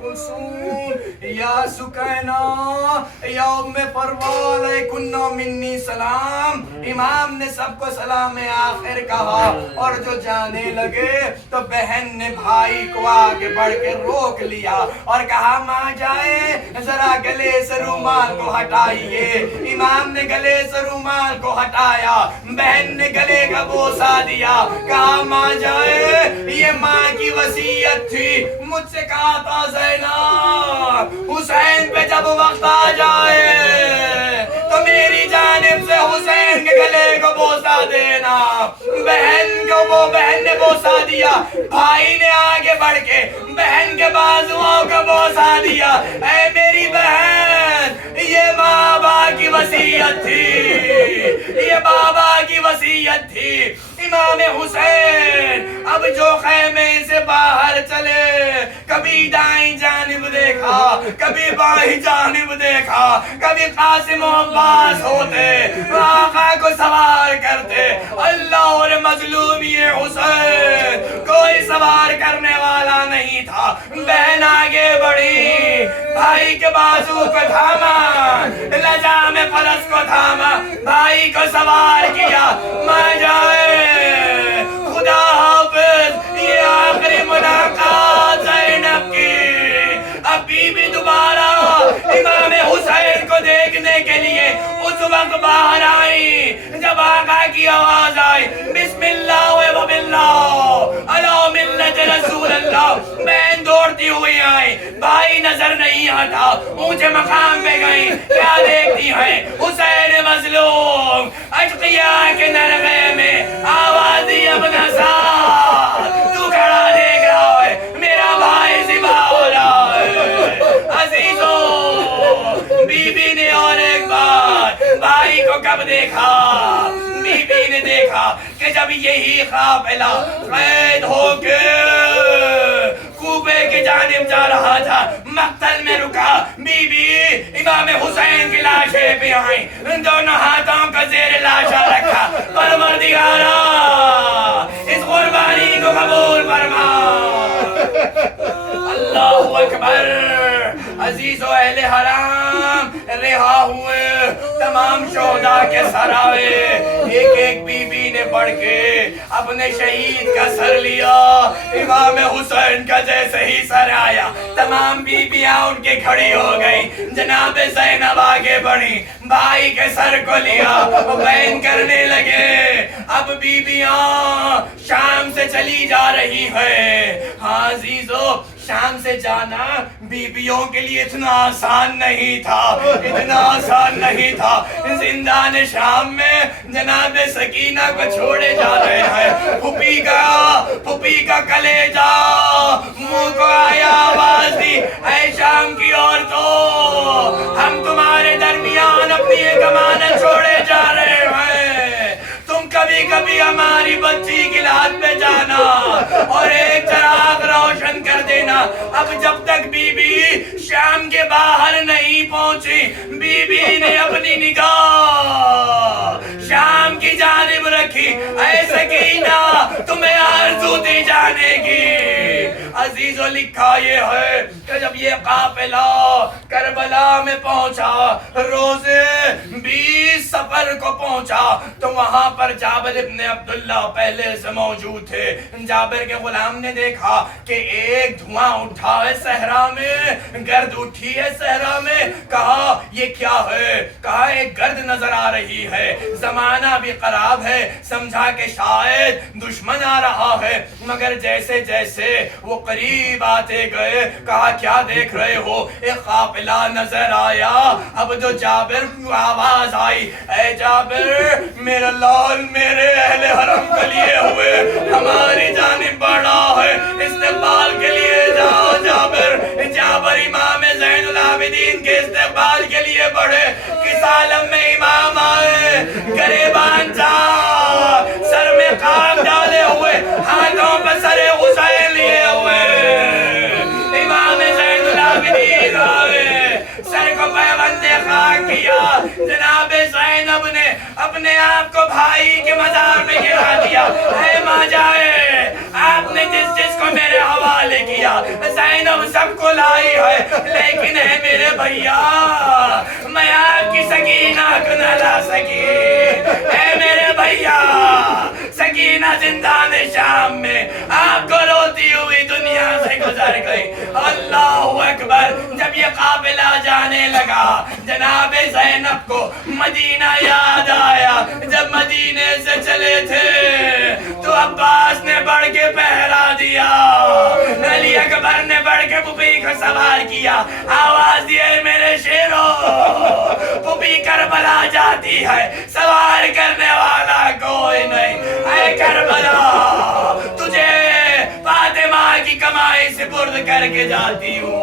کلثوم یا سکینہ یا ام پروال کنہ منی سلام. امام نے سب کو سلام آخر کہا اور جو جانے لگے تو بہن نے بھائی کو آگے بڑھ کے روک لیا اور کہا ماں جائے ذرا گلے سے رومال کو ہٹائیے. امام نے گلے سے رومال کو ہٹایا, بہن نے گلے کا بوسہ دیا, کہا ماں جائے یہ ماں کی وصیت تھی, مجھ سے کہا تھا زینب حسین پہ جب وقت آ جائے تو میری جانب سے حسین کے گلے کو بوسہ دینا. بہن نے بوسہ دیا, بھائی نے آگے بڑھ کے بہن کے بازوؤں کو بوسہ دیا. اے میری بہن یہ بابا کی وصیت تھی, یہ بابا کی وصیت تھی. امام حسین اب جو خیمے سے باہر چلے, کبھی دائیں جانب دیکھا, کبھی بائیں جانب دیکھا, کبھی قاسم و عباس ہوتے آقا کو سوار کرتے. اللہ اور مظلوم یہ حسین, کوئی سوار کرنے والا نہیں تھا. بہن آگے بڑھی, بھائی کے بازو کو تھاما, لجام فرس کو تھاما, بھائی کو سوار کیا. ماں جائے خدا حافظ, یہ آخری ملاقات زینب کی. ابھی بھی دوبارہ امام حسین کو دیکھنے کے لیے اس وقت باہر آئی جب آقا کی آواز آئی بسم اللہ و باللہ علی ملت رسول اللہ. بہن دوڑتی ہوئی آئی, بھائی نظر نہیں آتا, اونچے مقام پہ گئی. کیا دیکھتی ہیں؟ حسین مظلوم اشقیاء کے نرغے میں آوازی اپنا ساتھ تو کھڑا دیکھ رہا ہے, میرا بھائی ذبح ہو رہا ہے. عزیزو, بی بی نے اور ایک بار بھائی کو کب دیکھا؟ بی بی نے دیکھا کہ جب یہی قافلہ قید ہو کے کوفے کی جانب جا رہا تھا, مقتل میں رکا. بی بی امام حسین کی لاشیں پہ آئیں, دونوں ہاتھوں کا زیر لاشا رکھا. پروردگارا اس قربانی کو قبول فرما. اللہ اکبر. عزیز و اہل حرام, رہا ہوئے تمام شہداء کے سر آئے. ایک ایک بی بی نے بڑھ کے اپنے شہید کا سر لیا. امام حسین کا جیسے ہی سر آیا, تمام بی بیاں ان کے کھڑی ہو گئی. جناب زینب آگے بڑھی, بھائی کے سر کو لیا, بیان کرنے لگے. اب بی بیاں شام سے چلی جا رہی ہے. ہاں عزیزو, شام سے جانا بیویوں کے لیے اتنا آسان نہیں تھا, اتنا آسان نہیں تھا. زندان شام میں جناب سکینہ کو چھوڑے جا رہے ہیں. پھپھی کا کلیجہ منہ کو آیا, آواز دی, اے شام کی عورتوں, ہم تمہارے درمیان اپنی ایک امانت چھوڑے جا رہے ہیں. تم کبھی کبھی ہماری بچی کی لات پہ جانا اور ایک چراغ روشن کر دینا. اب جب تک بی بی شام کے باہر نہیں پہنچی, بی بی نے اپنی نگاہ شام کی جانب رکھی. اے سکینہ, تمہیں آرزو دی جانے کی. عزیزو, لکھا یہ ہے کہ جب یہ قافلہ کربلا میں پہنچا, روزے 20 سفر کو پہنچا, تو وہاں پر جابر ابن عبداللہ پہلے سے موجود تھے. جابر کے غلام نے دیکھا کہ ایک دھواں اٹھا ہے صحرا میں, گرد اٹھی ہے صحرا میں. کہا یہ کیا ہے؟ کہا ایک گرد نظر آ رہی ہے, زمانہ بھی خراب ہے, سمجھا کہ شاید دشمن آ رہا ہے. مگر جیسے جیسے وہ قریب آتے گئے, کہا کیا دیکھ رہے ہو؟ ایک قافلہ نظر آیا. اب جو جابر آواز آئی, اے جابر, میرا لال میرے اہل حرم کے لیے ہوئے ہماری جانب بڑھا ہے, استقبال کے لیے جاؤ. جابر امام زین العابدین کے استقبال کے لیے بڑھے. کس عالم میں امام آئے, گریبان جا, سر میں خاک ڈالے ہوئے, ہاتھوں پہ سر حسین لیے ہوئے. امام زین العابدین آئے, سر کو پیوند خاک کیا. جناب زینب نے اپنے آپ کو بھائی کے مزار میں گرا دیا. اے ماں جائے, آپ نے جس جس کو میرے حوالے کیا, زینب سب کو لائی ہے, لیکن ہے میرے بھیا میں آپ کی سکینہ کو نہ لا سکی. اے میرے بھیا, سکینہ زندان شام میں آپ کو روتی ہوئی دنیا سے گزر گئی. اللہ اکبر. جب یہ قافلہ جانے لگا, جناب زینب کو مدینہ یاد آیا. جب مدینے سے چلے تھے تو عباس نے بڑھ کے پہرا دیا, علی اکبر نے بڑھ کے پھوپھی کو سوار کیا. آواز دیے میرے شیرو, پھوپھی کربلا جاتی ہے, سوار کرنے والا کوئی نہیں. اے کربلا, تجھے فاطمہ کی کمائی سپرد کر کے جاتی ہوں.